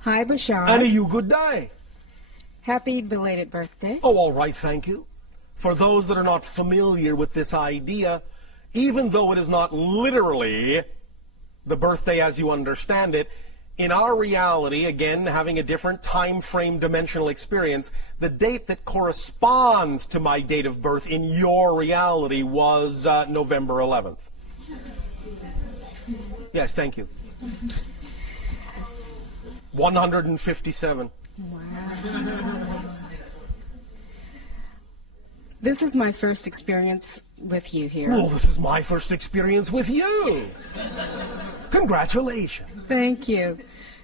Hi, Bashar. And you good day. Happy belated birthday. Oh, all right, thank you. For those that are not familiar with this idea, even though it is not literally the birthday as you understand it, in our reality, again, having a different time frame dimensional experience, the date that corresponds to my date of birth in your reality was November 11th. Yes, thank you. 157. Wow. This is my first experience with you here. Well, this is my first experience with you. Congratulations. Thank you.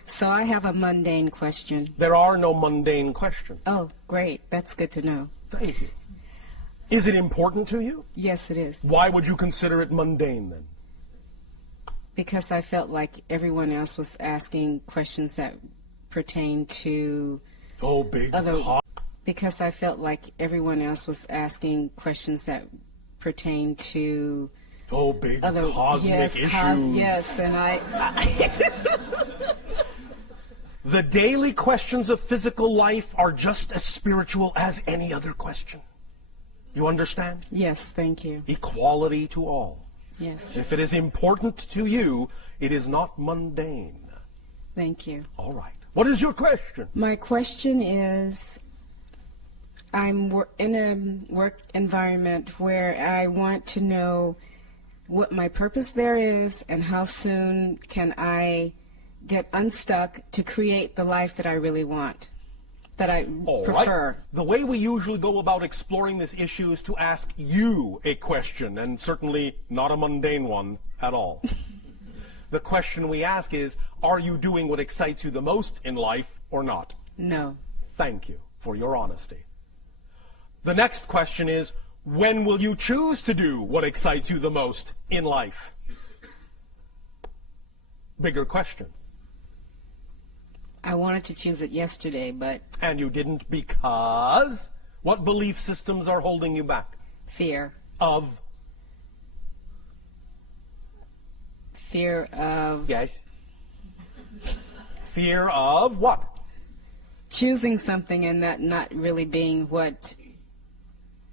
So I have a mundane question. There are no mundane questions. Oh, great. That's good to know. Thank you. Is it important to you? Yes, it is. Why would you consider it mundane then? Because I felt like everyone else was asking questions that pertain to Oh, big other. Because I felt like everyone else was asking questions that pertain to Oh, big other cosmic issues. Yes, and I The daily questions of physical life are just as spiritual as any other question. You understand? Yes, thank you. Equality to all. Yes. If it is important to you, it is not mundane. Thank you. All right. What is your question? My question is, I'm in a work environment where I want to know what my purpose there is and how soon can I get unstuck to create the life that I really want, that I prefer. Right. The way we usually go about exploring this issue is to ask you a question, and certainly not a mundane one at all. The question we ask is, are you doing what excites you the most in life or not? No. Thank you for your honesty. The next question is, when will you choose to do what excites you the most in life? Bigger question. I wanted to choose it yesterday, but... And you didn't because? What belief systems are holding you back? Fear. Of? Fear of... Yes. Fear of what? Choosing something and that not really being what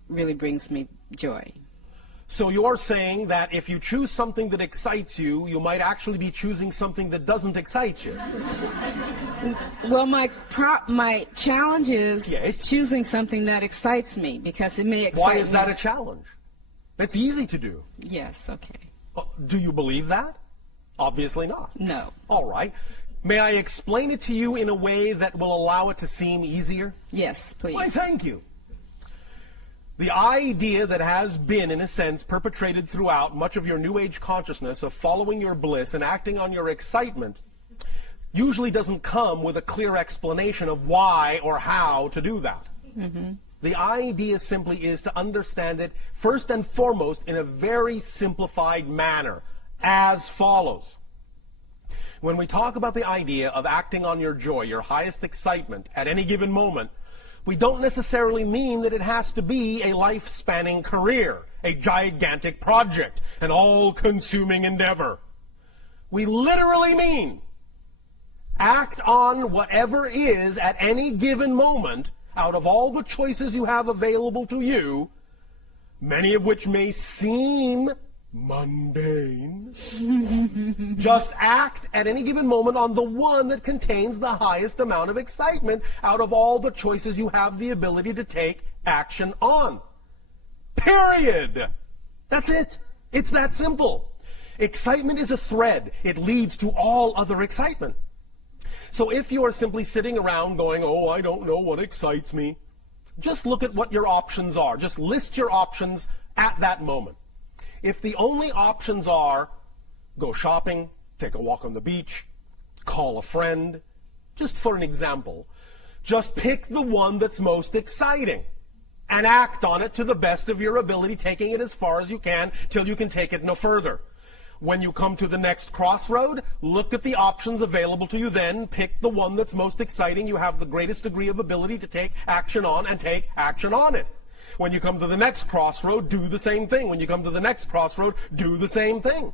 really brings me joy. So you're saying that if you choose something that excites you, you might actually be choosing something that doesn't excite you. Well, my challenge is Yes. choosing something that excites me, because it may excite Why is me. that a challenge? That's easy to do. Yes, okay. Do you believe that? Obviously not. No. All right. May I explain it to you in a way that will allow it to seem easier? Yes, please. Why, thank you. The idea that has been, in a sense, perpetrated throughout much of your New Age consciousness of following your bliss and acting on your excitement usually doesn't come with a clear explanation of why or how to do that. Mm-hmm. The idea simply is to understand it first and foremost in a very simplified manner, as follows. When we talk about the idea of acting on your joy, your highest excitement at any given moment, we don't necessarily mean that it has to be a life-spanning career, a gigantic project, an all-consuming endeavor. We literally mean act on whatever is at any given moment out of all the choices you have available to you, many of which may seem mundane. Just act at any given moment on the one that contains the highest amount of excitement out of all the choices you have the ability to take action on. Period. That's it. It's that simple. Excitement is a thread. It leads to all other excitement. So if you are simply sitting around going, oh, I don't know what excites me, just look at what your options are. Just list your options at that moment. If the only options are go shopping, take a walk on the beach, call a friend, just for an example, just pick the one that's most exciting and act on it to the best of your ability, taking it as far as you can till you can take it no further. When you come to the next crossroad, look at the options available to you then, pick the one that's most exciting, you have the greatest degree of ability to take action on, and take action on it. When you come to the next crossroad, do the same thing. When you come to the next crossroad, do the same thing.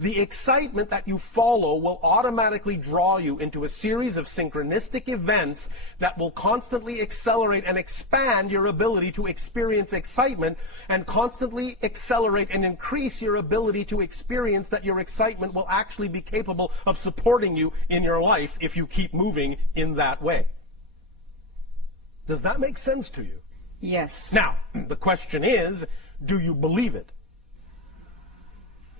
The excitement that you follow will automatically draw you into a series of synchronistic events that will constantly accelerate and expand your ability to experience excitement, and constantly accelerate and increase your ability to experience that your excitement will actually be capable of supporting you in your life if you keep moving in that way. Does that make sense to you? Yes. Now, the question is, do you believe it?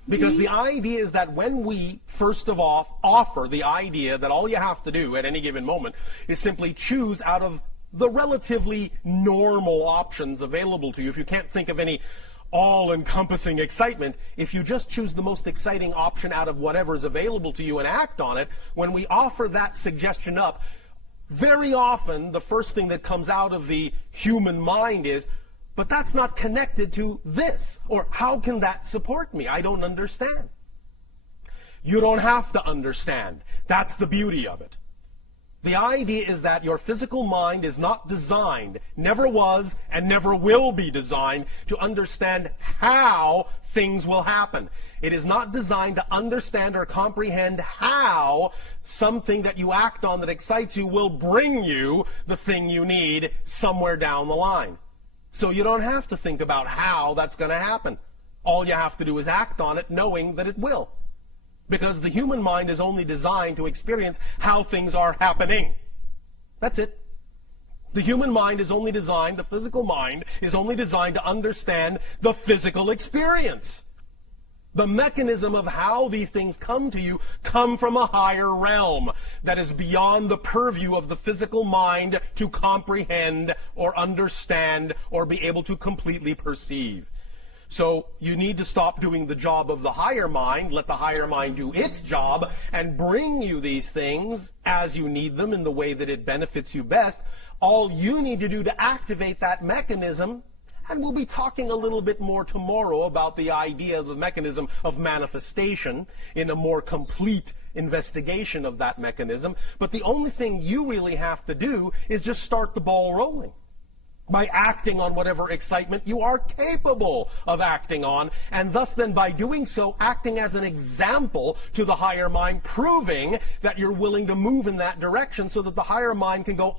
Because the idea is that when we, first of all, offer the idea that all you have to do at any given moment is simply choose out of the relatively normal options available to you, if you can't think of any all-encompassing excitement, if you just choose the most exciting option out of whatever is available to you and act on it, when we offer that suggestion up, very often the first thing that comes out of the human mind is, but that's not connected to this, or how can that support me? I don't understand. You don't have to understand. That's the beauty of it. The idea is that your physical mind is not designed, never was, and never will be designed to understand how things will happen. It is not designed to understand or comprehend how something that you act on that excites you will bring you the thing you need somewhere down the line. So you don't have to think about how that's going to happen. All you have to do is act on it knowing that it will. Because the human mind is only designed to experience how things are happening. That's it. The human mind is only designed, the physical mind is only designed to understand the physical experience. The mechanism of how these things come to you come from a higher realm that is beyond the purview of the physical mind to comprehend or understand or be able to completely perceive. So you need to stop doing the job of the higher mind, let the higher mind do its job, and bring you these things as you need them in the way that it benefits you best. All you need to do to activate that mechanism, and we'll be talking a little bit more tomorrow about the idea of the mechanism of manifestation in a more complete investigation of that mechanism. But the only thing you really have to do is just start the ball rolling by acting on whatever excitement you are capable of acting on, and thus then by doing so, acting as an example to the higher mind, proving that you're willing to move in that direction so that the higher mind can go,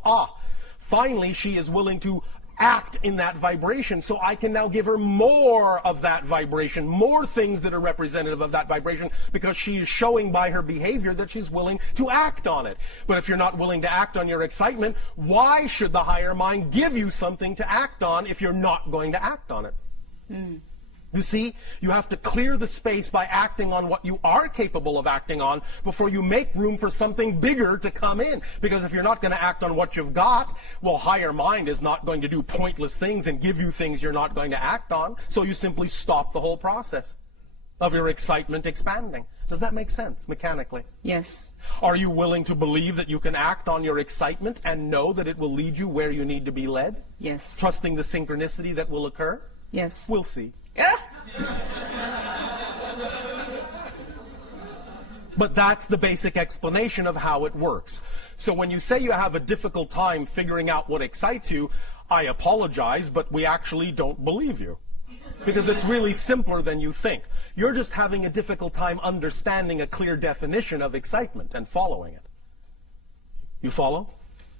finally she is willing to act in that vibration, so I can now give her more of that vibration, more things that are representative of that vibration, because she is showing by her behavior that she's willing to act on it. But if you're not willing to act on your excitement, why should the higher mind give you something to act on if you're not going to act on it? You see, you have to clear the space by acting on what you are capable of acting on before you make room for something bigger to come in. Because if you're not going to act on what you've got, well, higher mind is not going to do pointless things and give you things you're not going to act on. So you simply stop the whole process of your excitement expanding. Does that make sense mechanically? Yes. Are you willing to believe that you can act on your excitement and know that it will lead you where you need to be led? Yes. Trusting the synchronicity that will occur? Yes. We'll see. But that's the basic explanation of how it works. So when you say you have a difficult time figuring out what excites you, I apologize, but we actually don't believe you. Because it's really simpler than you think. You're just having a difficult time understanding a clear definition of excitement and following it. You follow?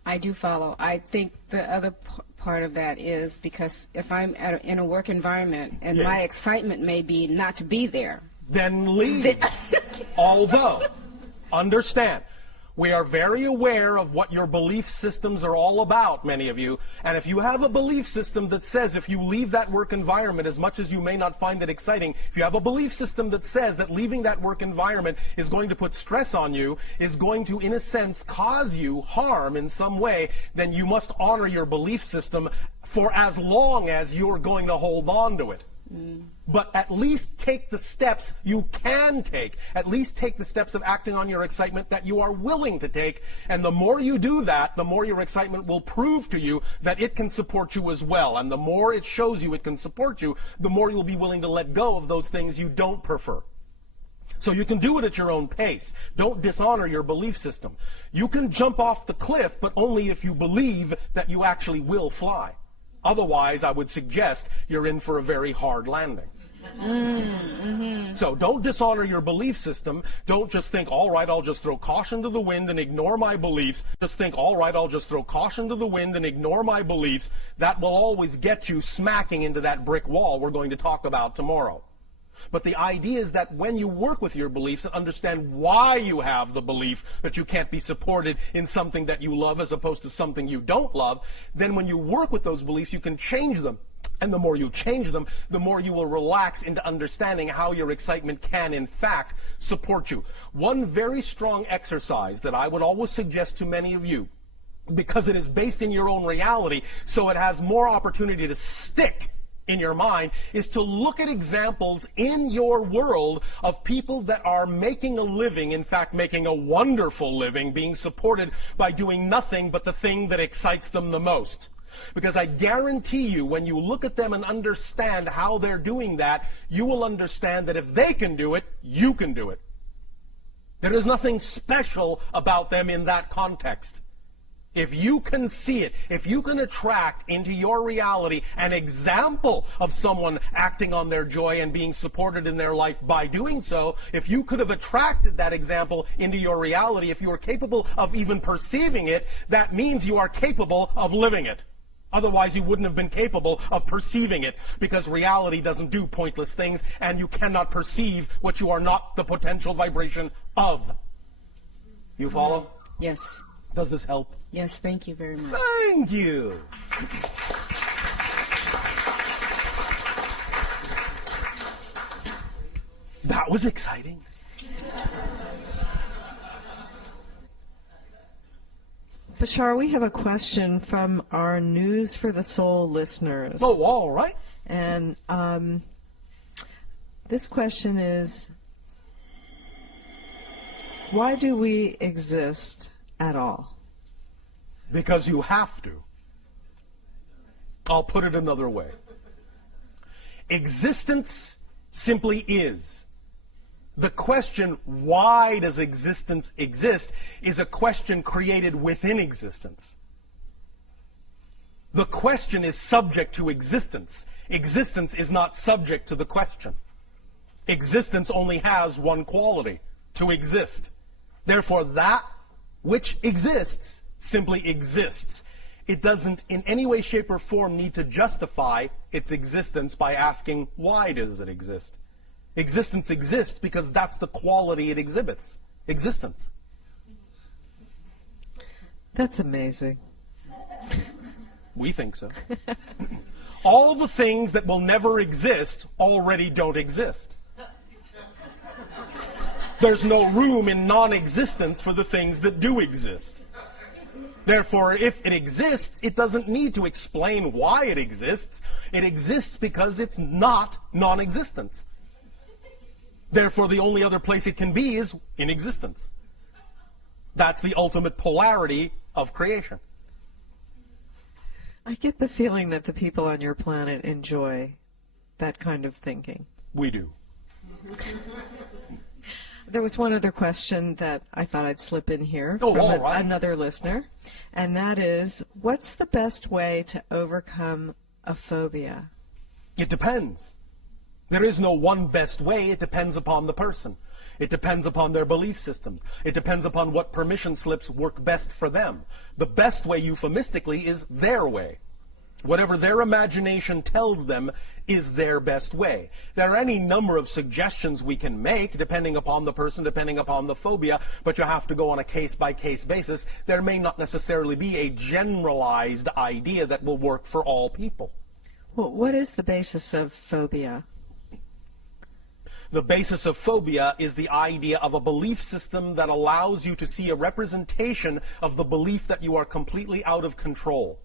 I do follow. I think the other part of that is because if I'm in a work environment and my excitement may be not to be there, then leave. Although, understand, we are very aware of what your belief systems are all about, many of you. And if you have a belief system that says if you leave that work environment, as much as you may not find it exciting, if you have a belief system that says that leaving that work environment is going to put stress on you, is going to, in a sense, cause you harm in some way, then you must honor your belief system for as long as you're going to hold on to it. But at least take the steps you can take. At least take the steps of acting on your excitement that you are willing to take. And the more you do that, the more your excitement will prove to you that it can support you as well. And the more it shows you it can support you, the more you'll be willing to let go of those things you don't prefer. So you can do it at your own pace. Don't dishonor your belief system. You can jump off the cliff, but only if you believe that you actually will fly. Otherwise, I would suggest you're in for a very hard landing. So don't dishonor your belief system. Don't just think, all right, I'll just throw caution to the wind and ignore my beliefs. Just think, all right, I'll just throw caution to the wind and ignore my beliefs. That will always get you smacking into that brick wall we're going to talk about tomorrow. But the idea is that when you work with your beliefs and understand why you have the belief that you can't be supported in something that you love as opposed to something you don't love, then when you work with those beliefs, you can change them. And the more you change them, the more you will relax into understanding how your excitement can, in fact, support you. One very strong exercise that I would always suggest to many of you, because it is based in your own reality, so it has more opportunity to stick in your mind, is to look at examples in your world of people that are making a living, in fact making a wonderful living, being supported by doing nothing but the thing that excites them the most. Because I guarantee you, when you look at them and understand how they're doing that, you will understand that if they can do it, you can do it. There is nothing special about them in that context. If you can see it, if you can attract into your reality an example of someone acting on their joy and being supported in their life by doing so, if you could have attracted that example into your reality, if you are capable of even perceiving it, that means you are capable of living it. Otherwise, you wouldn't have been capable of perceiving it, because reality doesn't do pointless things, and you cannot perceive what you are not the potential vibration of. You follow? Yes. Does this help? Yes, thank you very much. Thank you. That was exciting. Bashar, we have a question from our News for the Soul listeners. Oh, all right. And this question is, why do we exist at all? Because you have to. I'll put it another way. Existence simply is. The question, why does existence exist, is a question created within existence. The question is subject to existence. Existence is not subject to the question. Existence only has one quality, to exist. Therefore, that which exists simply exists. It doesn't in any way, shape, or form need to justify its existence by asking, why does it exist? Existence exists because that's the quality it exhibits. Existence. That's amazing. We think so. All the things that will never exist already don't exist. There's no room in non-existence for the things that do exist. Therefore, if it exists, it doesn't need to explain why it exists. It exists because it's not non-existence. Therefore, the only other place it can be is in existence. That's the ultimate polarity of creation. I get the feeling that the people on your planet enjoy that kind of thinking. We do. There was one other question that I thought I'd slip in here Oh, from all right. another listener, and that is, what's the best way to overcome a phobia? It depends. There is no one best way. It depends upon the person. It depends upon their belief systems. It depends upon what permission slips work best for them. The best way, euphemistically, is their way. Whatever their imagination tells them is their best way. There are any number of suggestions we can make, depending upon the person, depending upon the phobia, but you have to go on a case-by-case basis. There may not necessarily be a generalized idea that will work for all people. Well, what is the basis of phobia? The basis of phobia is the idea of a belief system that allows you to see a representation of the belief that you are completely out of control.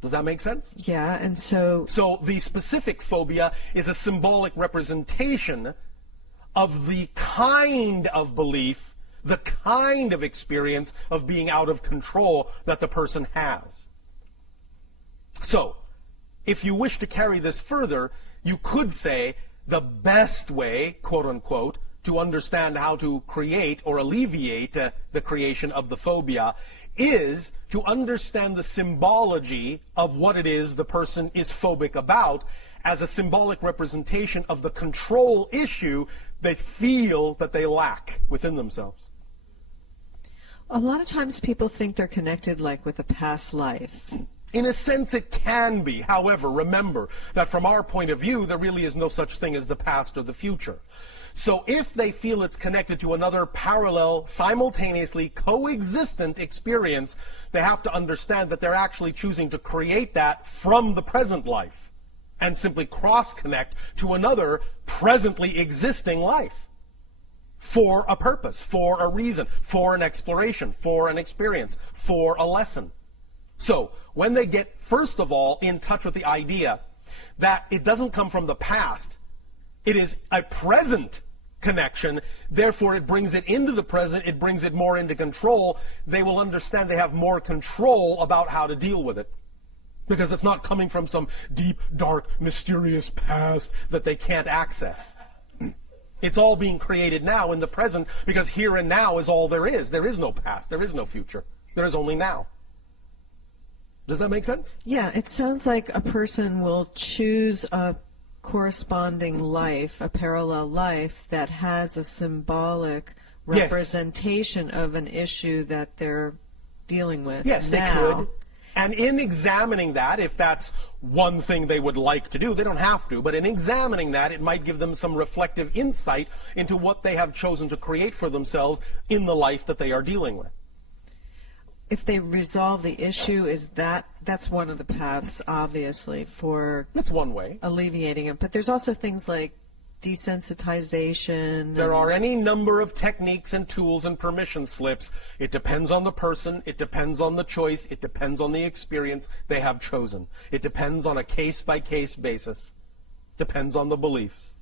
Does that make sense? Yeah, and so the specific phobia is a symbolic representation of the kind of belief, the kind of experience of being out of control that the person has. So, if you wish to carry this further, you could say the best way, quote unquote, to understand how to create or alleviate the creation of the phobia is to understand the symbology of what it is the person is phobic about as a symbolic representation of the control issue they feel that they lack within themselves. A lot of times people think they're connected like with a past life. In a sense, it can be. However, remember that from our point of view, there really is no such thing as the past or the future. So if they feel it's connected to another parallel, simultaneously coexistent experience, they have to understand that they're actually choosing to create that from the present life and simply cross-connect to another presently existing life for a purpose, for a reason, for an exploration, for an experience, for a lesson. So when they get, first of all, in touch with the idea that it doesn't come from the past, it is a present connection, therefore it brings it into the present, it brings it more into control, they will understand they have more control about how to deal with it. Because it's not coming from some deep, dark, mysterious past that they can't access. It's all being created now in the present, because here and now is all there is. There is no past, there is no future, there is only now. Does that make sense? Yeah, it sounds like a person will choose a corresponding life, a parallel life that has a symbolic representation of an issue that they're dealing with. Yes, they could. And in examining that, if that's one thing they would like to do, they don't have to, but in examining that, it might give them some reflective insight into what they have chosen to create for themselves in the life that they are dealing with. If they resolve the issue, that's one of the paths, obviously, for that's one way alleviating it. But there's also things like desensitization. There are any number of techniques and tools and permission slips. It depends on the person, it depends on the choice, it depends on the experience they have chosen. It depends on a case-by-case basis. Depends on the beliefs.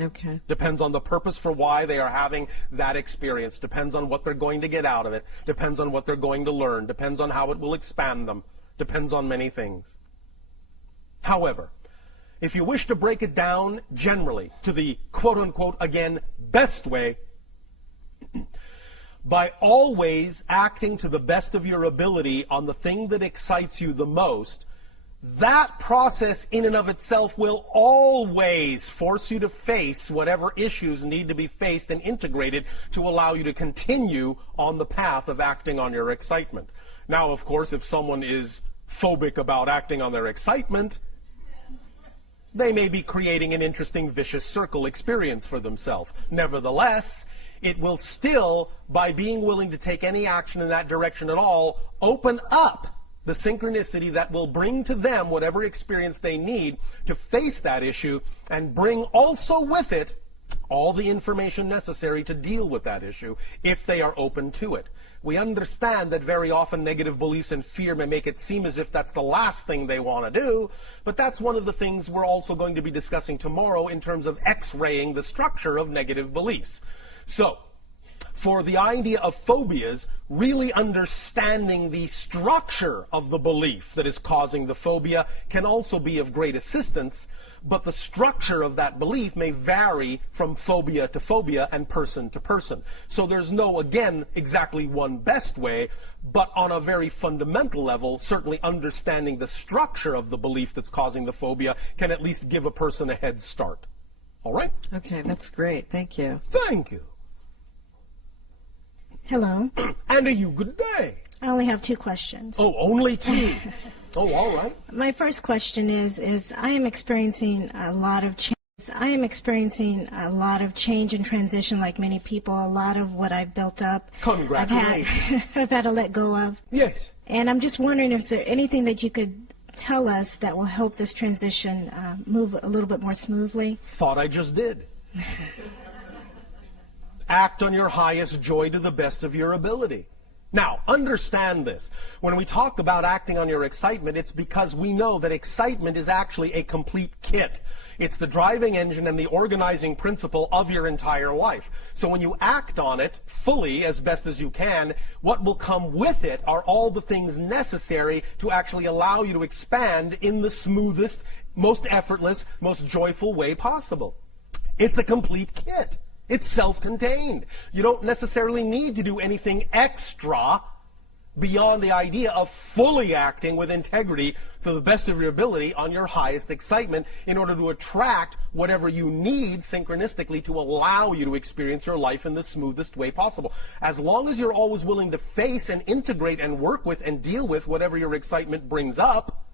Okay. Depends on the purpose for why they are having that experience. Depends on what they're going to get out of it. Depends on what they're going to learn. Depends on how it will expand them. Depends on many things. However, if you wish to break it down generally to the quote-unquote, again, best way, by always acting to the best of your ability on the thing that excites you the most, that process in and of itself will always force you to face whatever issues need to be faced and integrated to allow you to continue on the path of acting on your excitement. Now, of course, if someone is phobic about acting on their excitement, they may be creating an interesting vicious circle experience for themselves. Nevertheless, it will still, by being willing to take any action in that direction at all, open up the synchronicity that will bring to them whatever experience they need to face that issue and bring also with it all the information necessary to deal with that issue if they are open to it. We understand that very often negative beliefs and fear may make it seem as if that's the last thing they want to do, but that's one of the things we're also going to be discussing tomorrow in terms of X-raying the structure of negative beliefs. So, for the idea of phobias, really understanding the structure of the belief that is causing the phobia can also be of great assistance, but the structure of that belief may vary from phobia to phobia and person to person. So there's no, again, exactly one best way, but on a very fundamental level, certainly understanding the structure of the belief that's causing the phobia can at least give a person a head start. All right? Okay, that's great. Thank you. Thank you. Hello. And a you good day. I only have 2 questions. Oh, only 2. Oh, all right. My first question is I am experiencing a lot of change. I am experiencing a lot of change and transition like many people. A lot of what I've built up, Congratulations. I've had to let go of. Yes. And I'm just wondering if there anything that you could tell us that will help this transition move a little bit more smoothly. Thought I just did. Act on your highest joy to the best of your ability. Now, understand this. When we talk about acting on your excitement, it's because we know that excitement is actually a complete kit. It's the driving engine and the organizing principle of your entire life. So when you act on it fully, as best as you can, what will come with it are all the things necessary to actually allow you to expand in the smoothest, most effortless, most joyful way possible. It's a complete kit. It's self-contained. You don't necessarily need to do anything extra beyond the idea of fully acting with integrity to the best of your ability on your highest excitement in order to attract whatever you need synchronistically to allow you to experience your life in the smoothest way possible. As long as you're always willing to face and integrate and work with and deal with whatever your excitement brings up,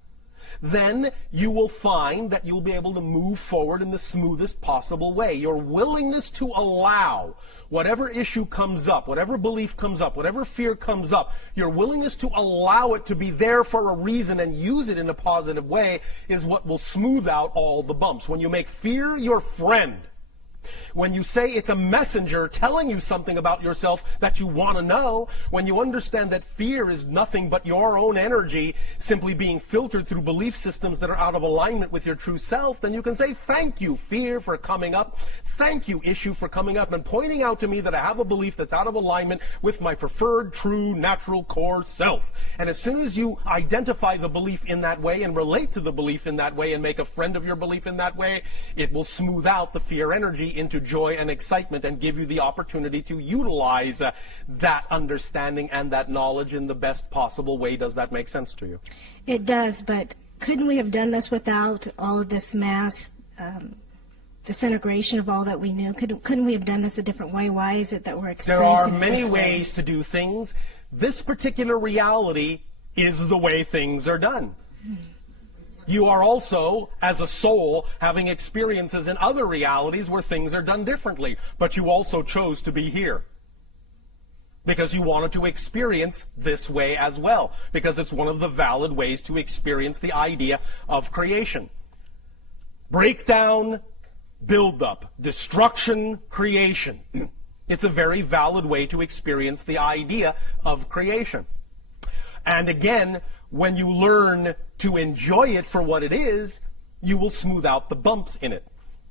then you will find that you'll be able to move forward in the smoothest possible way. Your willingness to allow whatever issue comes up, whatever belief comes up, whatever fear comes up, your willingness to allow it to be there for a reason and use it in a positive way is what will smooth out all the bumps. When you make fear your friend, when you say it's a messenger telling you something about yourself that you want to know, when you understand that fear is nothing but your own energy simply being filtered through belief systems that are out of alignment with your true self, then you can say, thank you, fear, for coming up. Thank you, issue, for coming up and pointing out to me that I have a belief that's out of alignment with my preferred, true, natural core self. And as soon as you identify the belief in that way and relate to the belief in that way and make a friend of your belief in that way, it will smooth out the fear energy into joy and excitement and give you the opportunity to utilize that understanding and that knowledge in the best possible way. Does that make sense to you? It does, but couldn't we have done this without all of this mass disintegration of all that we knew? Couldn't we have done this a different way? Why is it that we're experiencing There are many this way? ways to do things. This particular reality is the way things are done. You are also, as a soul, having experiences in other realities where things are done differently. But you also chose to be here because you wanted to experience this way as well, because it's one of the valid ways to experience the idea of creation. Breakdown, build-up, destruction, creation. It's a very valid way to experience the idea of creation. And again, when you learn to enjoy it for what it is, you will smooth out the bumps in it.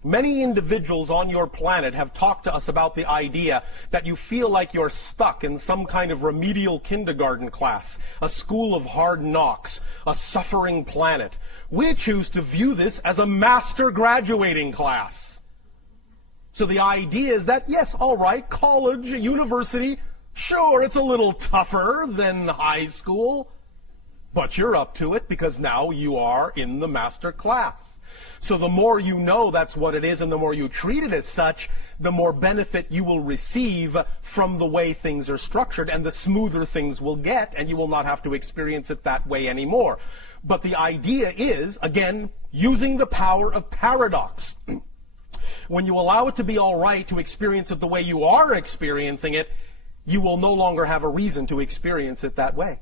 Many individuals on your planet have talked to us about the idea that you feel like you're stuck in some kind of remedial kindergarten class, a school of hard knocks, a suffering planet. We choose to view this as a master graduating class. So the idea is that, yes, all right, college, university, sure, it's a little tougher than high school, but you're up to it because now you are in the master class. So the more you know that's what it is and the more you treat it as such, the more benefit you will receive from the way things are structured and the smoother things will get, and you will not have to experience it that way anymore. But the idea is, again, using the power of paradox. When you allow it to be all right to experience it the way you are experiencing it, you will no longer have a reason to experience it that way.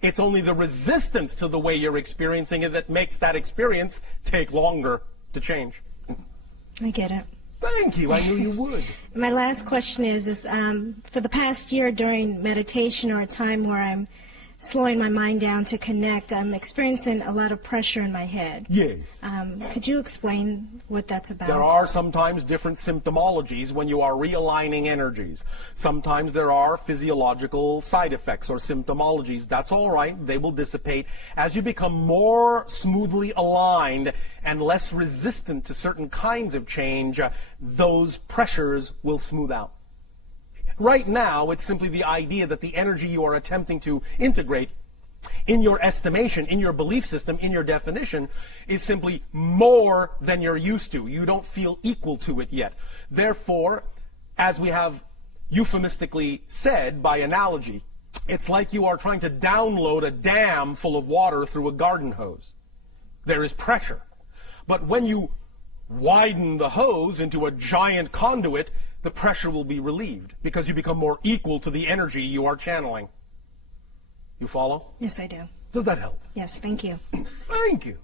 It's only the resistance to the way you're experiencing it that makes that experience take longer to change. I get it. Thank you. I knew you would. My last question is for the past year during meditation or a time where I'm slowing my mind down to connect, I'm experiencing a lot of pressure in my head. Yes. Could you explain what that's about? There are sometimes different symptomologies when you are realigning energies. Sometimes there are physiological side effects or symptomologies. That's all right. They will dissipate. As you become more smoothly aligned and less resistant to certain kinds of change, those pressures will smooth out. Right now, it's simply the idea that the energy you are attempting to integrate in your estimation, in your belief system, in your definition, is simply more than you're used to. You don't feel equal to it yet. Therefore, as we have euphemistically said by analogy, it's like you are trying to download a dam full of water through a garden hose. There is pressure. But when you widen the hose into a giant conduit, the pressure will be relieved because you become more equal to the energy you are channeling. You follow? Yes, I do. Does that help? Yes, thank you. Thank you.